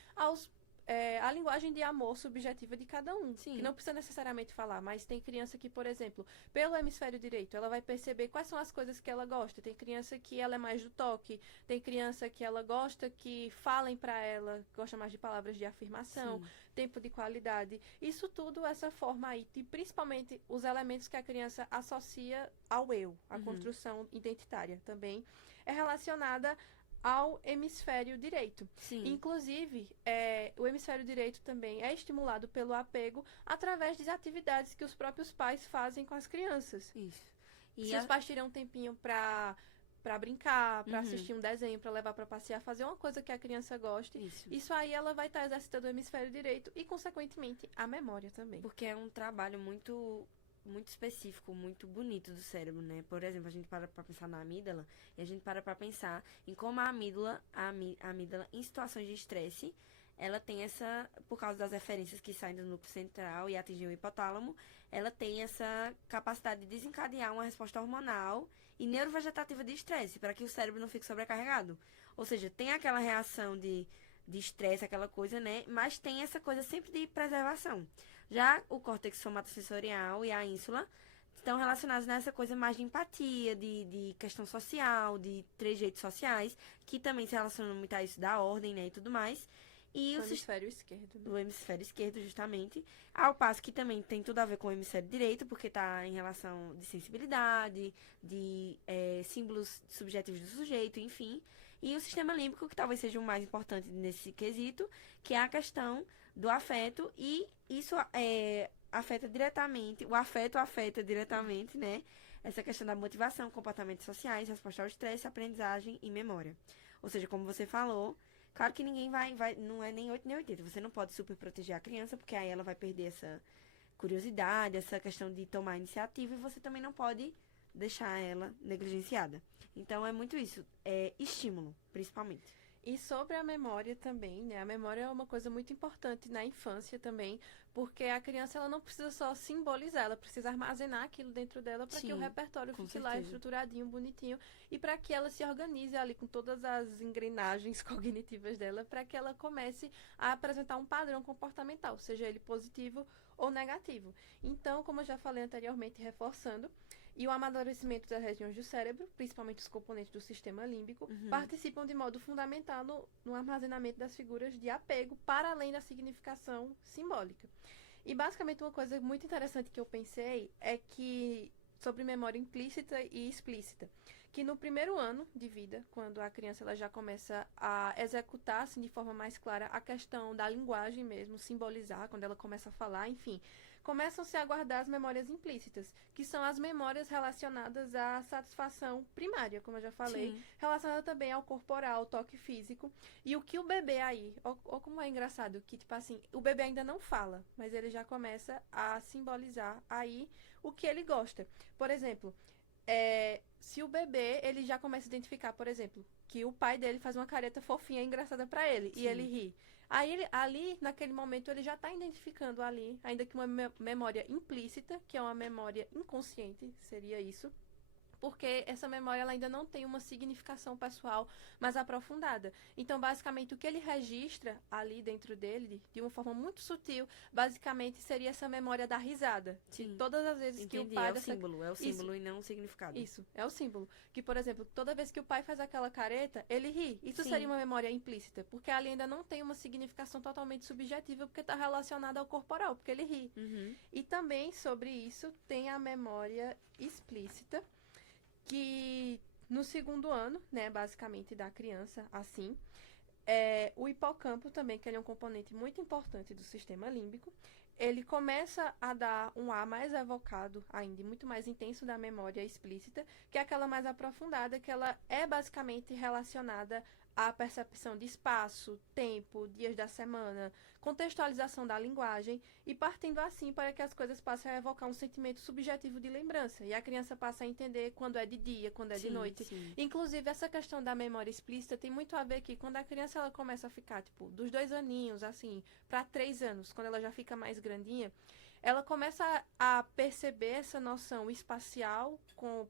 a linguagem de amor subjetiva de cada um. Sim. Que não precisa necessariamente falar, mas tem criança que, por exemplo, pelo hemisfério direito, ela vai perceber quais são as coisas que ela gosta. Tem criança que ela é mais do toque, tem criança que ela gosta que falem para ela, gosta mais de palavras de afirmação, tempo de qualidade. Isso tudo, essa forma aí, e principalmente os elementos que a criança associa ao eu, a construção identitária também, é relacionada ao hemisfério direito. Sim. Inclusive, o hemisfério direito também é estimulado pelo apego através das atividades que os próprios pais fazem com as crianças. Isso. Se os pais tiram um tempinho para brincar, para assistir um desenho, para levar para passear, fazer uma coisa que a criança goste, isso aí ela vai estar exercitando o hemisfério direito e, consequentemente, a memória também. Porque é um trabalho muito específico, muito bonito do cérebro, né? Por exemplo, a gente para pra pensar na amígdala e a gente para pra pensar em como a amígdala em situações de estresse, ela tem essa, por causa das referências que saem do núcleo central e atingem o hipotálamo, ela tem essa capacidade de desencadear uma resposta hormonal e neurovegetativa de estresse, para que o cérebro não fique sobrecarregado. Ou seja, tem aquela reação de estresse, aquela coisa, né? Mas tem essa coisa sempre de preservação. Já o córtex somatosensorial e a ínsula estão relacionados nessa coisa mais de empatia, de questão social, de trejeitos sociais, que também se relacionam muito a isso da ordem, né, e tudo mais. E O hemisfério esquerdo, né? do hemisfério esquerdo, justamente, ao passo que também tem tudo a ver com o hemisfério direito, porque está em relação de sensibilidade, de símbolos subjetivos do sujeito, enfim. E o sistema límbico, que talvez seja o mais importante nesse quesito, que é a questão do afeto, e isso afeta diretamente, o afeto afeta diretamente, né? Essa questão da motivação, comportamentos sociais, resposta ao estresse, aprendizagem e memória. Ou seja, como você falou, claro que ninguém não é nem 8 nem 80. Você não pode super proteger a criança, porque aí ela vai perder essa curiosidade, essa questão de tomar iniciativa, e você também não pode deixar ela negligenciada. Então é muito isso, é estímulo, principalmente. E sobre a memória também, né? A memória é uma coisa muito importante na infância também, porque a criança ela não precisa só simbolizar, ela precisa armazenar aquilo dentro dela para que o Sim, repertório com fique lá certeza. estruturadinho, bonitinho, e para que ela se organize ali com todas as engrenagens cognitivas dela, para que ela comece a apresentar um padrão comportamental, seja ele positivo ou negativo. Então, como eu já falei anteriormente, reforçando, e o amadurecimento das regiões do cérebro, principalmente os componentes do sistema límbico, participam de modo fundamental no armazenamento das figuras de apego, para além da significação simbólica. E basicamente uma coisa muito interessante que eu pensei é que sobre memória implícita e explícita, que no primeiro ano de vida, quando a criança ela já começa a executar assim, de forma mais clara a questão da linguagem mesmo, simbolizar, quando ela começa a falar, enfim, começam-se a guardar as memórias implícitas, que são as memórias relacionadas à satisfação primária, como eu já falei, Sim. relacionada também ao corporal, ao toque físico, e o que o bebê aí, ou como é engraçado, que tipo assim, o bebê ainda não fala, mas ele já começa a simbolizar aí o que ele gosta. Por exemplo, se o bebê, ele já começa a identificar, por exemplo, que o pai dele faz uma careta fofinha e engraçada pra ele, e ele Sim. ri. Aí, ali, naquele momento, ele já está identificando ali, ainda que uma memória implícita, que é uma memória inconsciente, seria isso, porque essa memória ela ainda não tem uma significação pessoal mais aprofundada. Então, basicamente, o que ele registra ali dentro dele, de uma forma muito sutil, basicamente seria essa memória da risada. De Sim. todas as vezes que o Entendi, pai é o dessa... símbolo Isso, e não o significado. isso, é o símbolo. Que, por exemplo, toda vez que o pai faz aquela careta, ele ri. Isso Sim. seria uma memória implícita, porque ali ainda não tem uma significação totalmente subjetiva, porque está relacionada ao corporal, porque ele ri. E também sobre isso tem a memória explícita, que no segundo ano, né, basicamente da criança, assim, o hipocampo também, que ele é um componente muito importante do sistema límbico, ele começa a dar um ar mais evocado ainda, muito mais intenso da memória explícita, que é aquela mais aprofundada, que ela é basicamente relacionada à percepção de espaço, tempo, dias da semana, contextualização da linguagem e partindo assim para que as coisas passem a evocar um sentimento subjetivo de lembrança e a criança passa a entender quando é de dia, quando é de noite. Sim. Inclusive, essa questão da memória explícita tem muito a ver que quando a criança ela começa a ficar, tipo, dos 2 aninhos, assim, para 3 anos, quando ela já fica mais grandinha, ela começa a perceber essa noção espacial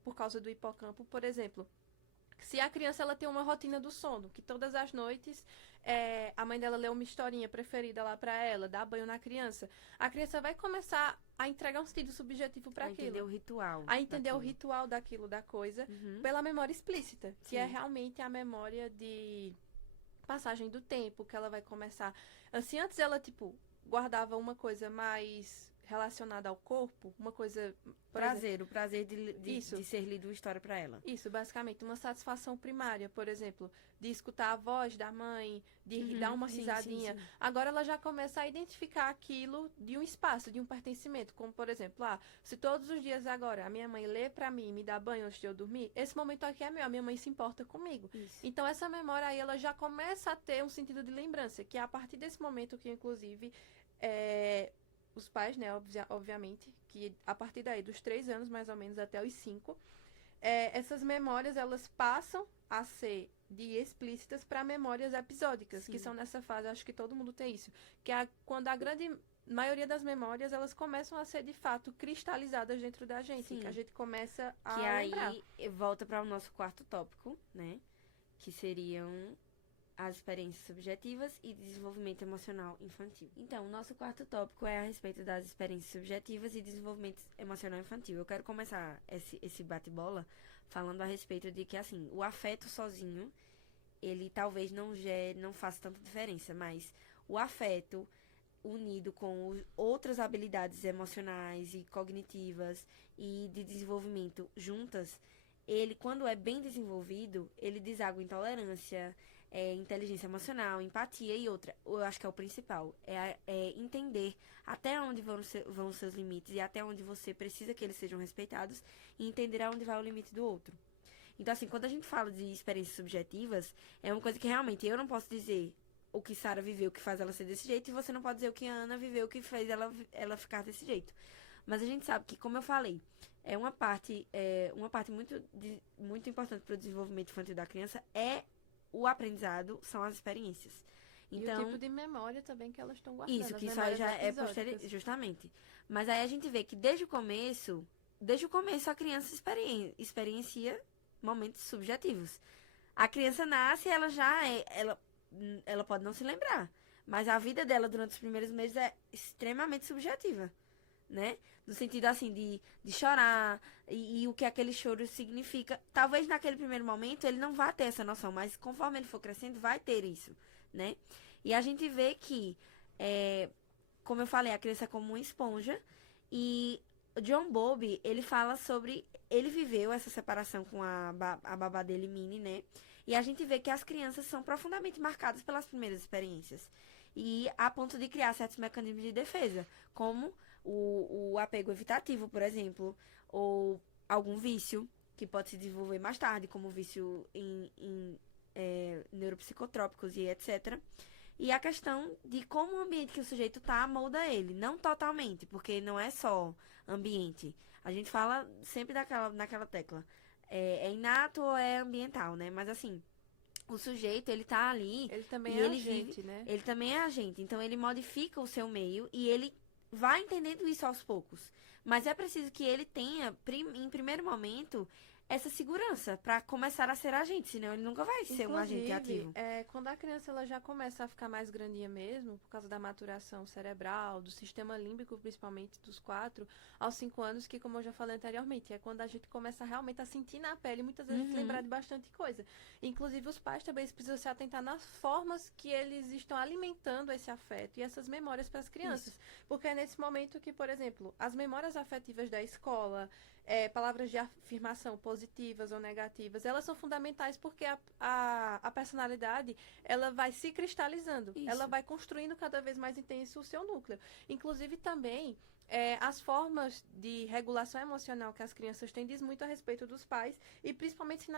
por causa do hipocampo, por exemplo. Se a criança ela tem uma rotina do sono, que todas as noites a mãe dela lê uma historinha preferida lá para ela, dá banho na criança, a criança vai começar a entregar um sentido subjetivo para aquilo. A entender o ritual. A entender o ritual daquilo, da coisa, pela memória explícita, que é realmente a memória de passagem do tempo, que ela vai começar. Assim, antes ela, tipo, guardava uma coisa mais relacionada ao corpo, uma coisa... O prazer de ser lido uma história para ela. Isso, basicamente, uma satisfação primária, por exemplo, de escutar a voz da mãe, de dar uma risadinha. Sim. Agora ela já começa a identificar aquilo de um espaço, de um pertencimento, como por exemplo, se todos os dias agora a minha mãe lê pra mim e me dá banho antes de eu dormir, esse momento aqui é meu, a minha mãe se importa comigo. Isso. Então essa memória aí, ela já começa a ter um sentido de lembrança, que é a partir desse momento que, inclusive, os pais, né, obviamente, que a partir daí, dos 3 anos, mais ou menos, até os 5, essas memórias, elas passam a ser de explícitas para memórias episódicas, Sim. que são nessa fase, acho que todo mundo tem isso, que é quando a grande maioria das memórias, elas começam a ser, de fato, cristalizadas dentro da gente, Sim. que a gente começa a Que lembrar. aí volta para o nosso quarto tópico, né? Que seriam as experiências subjetivas e desenvolvimento emocional infantil. Então, o nosso quarto tópico é a respeito das experiências subjetivas e desenvolvimento emocional infantil. Eu quero começar esse bate-bola falando a respeito de que, assim, o afeto sozinho, ele talvez não faça tanta diferença, mas o afeto unido com outras habilidades emocionais e cognitivas e de desenvolvimento juntas, ele, quando é bem desenvolvido, ele deságua em tolerância, inteligência emocional, empatia e outra. Eu acho que é o principal. É entender até onde vão os seus limites e até onde você precisa que eles sejam respeitados e entender aonde vai o limite do outro. Então, assim, quando a gente fala de experiências subjetivas, é uma coisa que realmente eu não posso dizer o que Sarah viveu, o que faz ela ser desse jeito, e você não pode dizer o que a Ana viveu, o que fez ela ficar desse jeito. Mas a gente sabe que, como eu falei, uma parte muito importante para o desenvolvimento infantil da criança é o aprendizado, são as experiências. Então, e o tipo de memória também que elas estão guardando. isso, que isso aí já é posterior, justamente. Mas aí a gente vê que desde o começo a criança experiencia momentos subjetivos. A criança nasce, ela pode não se lembrar, mas a vida dela durante os primeiros meses é extremamente subjetiva, né? No sentido, assim, de chorar e o que aquele choro significa. Talvez naquele primeiro momento ele não vá ter essa noção, mas conforme ele for crescendo, vai ter isso, né? E a gente vê que, como eu falei, a criança é como uma esponja e o John Bowlby, ele fala sobre... Ele viveu essa separação com a babá dele, Minnie, né? E a gente vê que as crianças são profundamente marcadas pelas primeiras experiências. E a ponto de criar certos mecanismos de defesa, como o apego evitativo, por exemplo, ou algum vício que pode se desenvolver mais tarde, como vício em neuropsicotrópicos e etc. E a questão de como o ambiente que o sujeito tá molda ele. Não totalmente, porque não é só ambiente. A gente fala sempre naquela tecla. É inato ou é ambiental, né? Mas assim, o sujeito, ele tá ali... Ele também e é ele agente, né? Ele também é agente. Então, ele modifica o seu meio e ele vai entendendo isso aos poucos. Mas é preciso que ele tenha, em primeiro momento, essa segurança para começar a ser agente, senão ele nunca vai ser um agente ativo. Quando a criança ela já começa a ficar mais grandinha mesmo, por causa da maturação cerebral, do sistema límbico, principalmente dos 4 aos 5 anos, que como eu já falei anteriormente, é quando a gente começa realmente a sentir na pele, muitas vezes lembrar de bastante coisa. Inclusive os pais também precisam se atentar nas formas que eles estão alimentando esse afeto e essas memórias para as crianças. Isso. Porque é nesse momento que, por exemplo, as memórias afetivas da escola, palavras de afirmação positivas ou negativas, elas são fundamentais porque a personalidade, ela vai se cristalizando. Isso. Ela vai construindo cada vez mais intenso o seu núcleo. Inclusive também, as formas de regulação emocional que as crianças têm diz muito a respeito dos pais e principalmente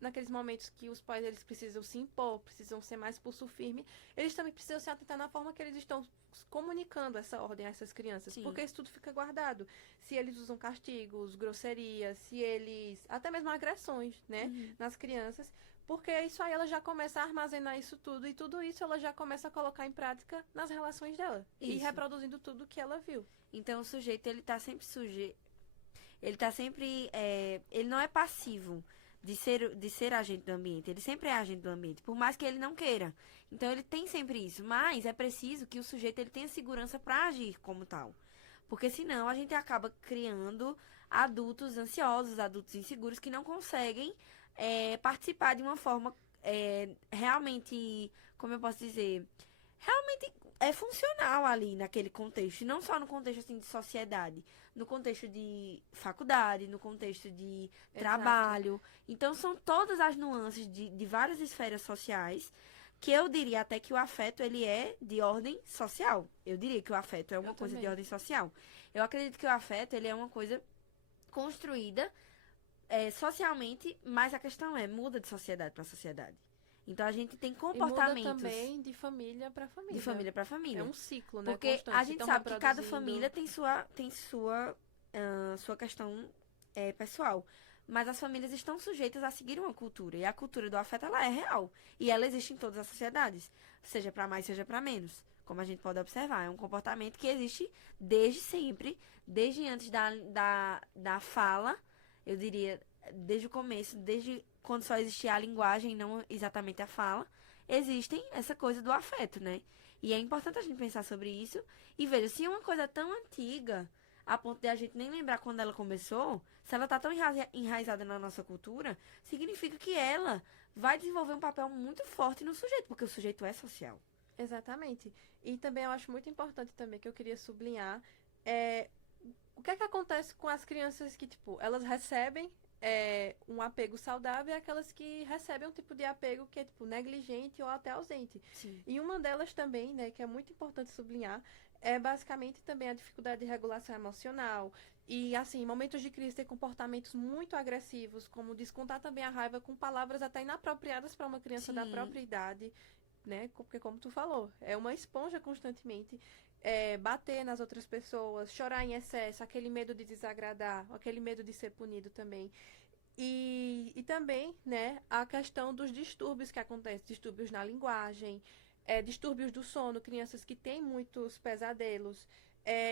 naqueles momentos que os pais eles precisam se impor, precisam ser mais pulso firme, eles também precisam se atentar na forma que eles estão comunicando essa ordem a essas crianças. Sim. Porque isso tudo fica guardado. Se eles usam castigos, grosserias, se eles... até mesmo agressões, né? Nas crianças. Porque isso aí ela já começa a armazenar isso tudo. E tudo isso ela já começa a colocar em prática nas relações dela. Isso. E reproduzindo tudo que ela viu. Então o sujeito, ele tá sempre ele tá sempre... ele não é passivo de ser agente do ambiente. Ele sempre é agente do ambiente, por mais que ele não queira. Então ele tem sempre isso. Mas é preciso que o sujeito ele tenha segurança para agir como tal. Porque senão a gente acaba criando adultos ansiosos, adultos inseguros que não conseguem participar de uma forma realmente, como eu posso dizer, realmente funcional ali naquele contexto. E não só no contexto assim, de sociedade, no contexto de faculdade, no contexto de trabalho. Então são todas as nuances de várias esferas sociais que eu diria até que o afeto ele é de ordem social. Eu diria que o afeto é uma coisa de ordem social. Eu acredito que o afeto ele é uma coisa construída socialmente, mas a questão muda de sociedade para sociedade. Então a gente tem comportamentos. E muda também de família para família. De família para família. É um ciclo, né? Porque constante. a gente sabe que cada família tem sua questão pessoal. Mas as famílias estão sujeitas a seguir uma cultura. E a cultura do afeto, ela é real. E ela existe em todas as sociedades. Seja para mais, seja para menos. Como a gente pode observar. É um comportamento que existe desde sempre. Desde antes da fala. Eu diria, desde o começo. Desde quando só existia a linguagem, não exatamente a fala. Existem essa coisa do afeto, né? E é importante a gente pensar sobre isso. E veja, se uma coisa tão antiga... a ponto de a gente nem lembrar quando ela começou, se ela está tão enraizada na nossa cultura, significa que ela vai desenvolver um papel muito forte no sujeito, porque o sujeito é social. Exatamente. E também eu acho muito importante também que eu queria sublinhar é o que é que acontece com as crianças que, tipo, elas recebem um apego saudável e aquelas que recebem um tipo de apego que é, tipo, negligente ou até ausente. Sim. E uma delas também, né, que é muito importante sublinhar, é basicamente também a dificuldade de regulação emocional. E, assim, em momentos de crise, ter comportamentos muito agressivos, como descontar também a raiva com palavras até inapropriadas para uma criança da Sim. própria idade, né? Porque, como tu falou, é uma esponja constantemente. Bater nas outras pessoas, chorar em excesso, aquele medo de desagradar, aquele medo de ser punido também. E também, né, a questão dos distúrbios que acontecem, distúrbios na linguagem, distúrbios do sono, crianças que têm muitos pesadelos,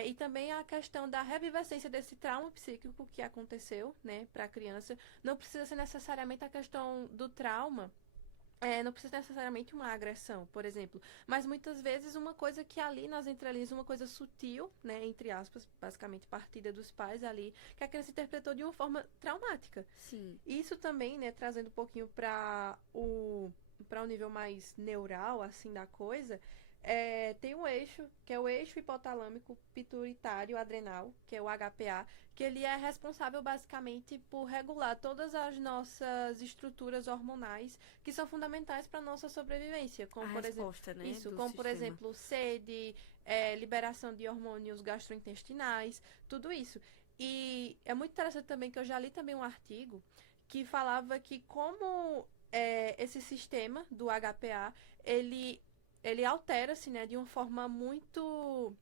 e também a questão da revivescência desse trauma psíquico que aconteceu, né, para a criança. Não precisa ser necessariamente a questão do trauma, não precisa necessariamente uma agressão, por exemplo, mas muitas vezes uma coisa que ali nas entrelinhas, uma coisa sutil, né, entre aspas, basicamente partida dos pais ali, que a criança interpretou de uma forma traumática. Sim. Isso também, né, trazendo um pouquinho para o nível mais neural, assim, da coisa, tem um eixo, que é o eixo hipotalâmico pituitário adrenal, que é o HPA, que ele é responsável basicamente por regular todas as nossas estruturas hormonais que são fundamentais para a nossa sobrevivência, A como por exemplo, resposta, né, isso, do como por sistema. exemplo, sede, liberação de hormônios gastrointestinais, tudo isso. E é muito interessante também que eu já li também um artigo que falava que como esse sistema do HPA, ele, ele altera-se, né, de uma forma muito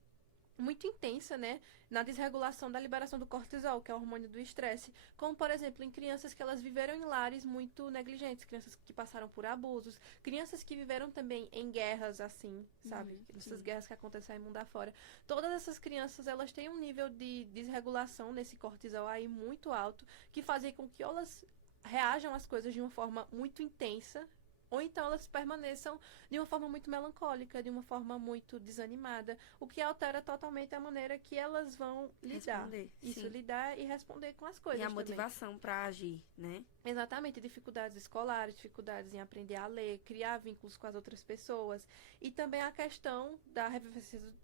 intensa, né, na desregulação da liberação do cortisol, que é o hormônio do estresse, como por exemplo em crianças que elas viveram em lares muito negligentes, crianças que passaram por abusos, crianças que viveram também em guerras assim, sabe, essas Sim. guerras que acontecem aí mundo afora. Todas essas crianças elas têm um nível de desregulação nesse cortisol aí muito alto, que fazem com que elas reajam às coisas de uma forma muito intensa, ou então elas permaneçam de uma forma muito melancólica, de uma forma muito desanimada, o que altera totalmente a maneira que elas vão lidar. Responder, Isso, sim. lidar e responder com as E a coisas também. motivação pra agir, né? Exatamente, dificuldades escolares, dificuldades em aprender a ler, criar vínculos com as outras pessoas. E também a questão da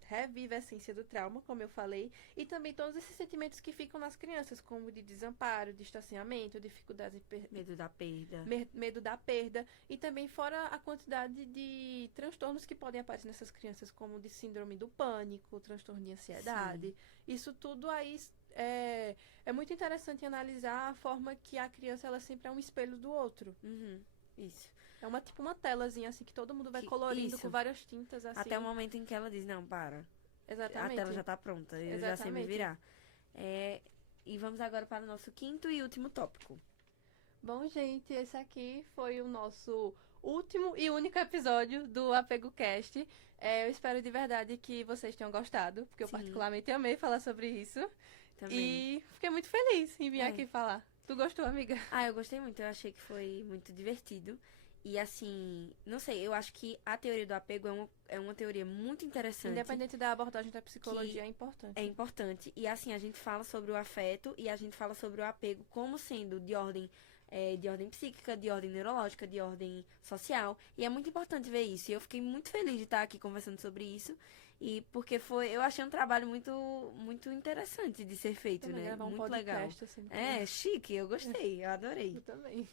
revivescência do trauma, como eu falei, e também todos esses sentimentos que ficam nas crianças, como de desamparo, distanciamento, dificuldades Medo da perda. medo da perda, e também fora a quantidade de transtornos que podem aparecer nessas crianças, como de síndrome do pânico, transtorno de Sim. ansiedade. Isso tudo aí é muito interessante analisar a forma que a criança ela sempre é um espelho do outro. Uhum. Isso. É uma tipo uma telazinha assim que todo mundo vai colorindo com Isso. várias tintas Até o assim. momento em que ela diz, não, para. A tela Exatamente. já tá pronta, eu já sei me Exatamente. virar. É, e vamos agora para o nosso quinto e último tópico. Bom, gente, esse aqui foi o nosso último e único episódio do Apego Cast. Eu espero de verdade que vocês tenham gostado, porque eu Sim, particularmente amei falar sobre isso. também. E fiquei muito feliz em vir É. aqui falar. Tu gostou, amiga? Ah, eu gostei muito, eu achei que foi muito divertido. E assim, não sei, eu acho que a teoria do apego é uma teoria muito interessante, Independente da abordagem da que psicologia, é é importante. importante. E assim, a gente fala sobre o afeto e a gente fala sobre o apego como sendo de ordem psíquica, de ordem neurológica, de ordem social. E é muito importante ver isso. E eu fiquei muito feliz de estar aqui conversando sobre isso. E porque eu achei um trabalho muito interessante de ser feito, Também né? gravar um Muito legal. podcast assim. É, chique, eu gostei, eu adorei. Eu também.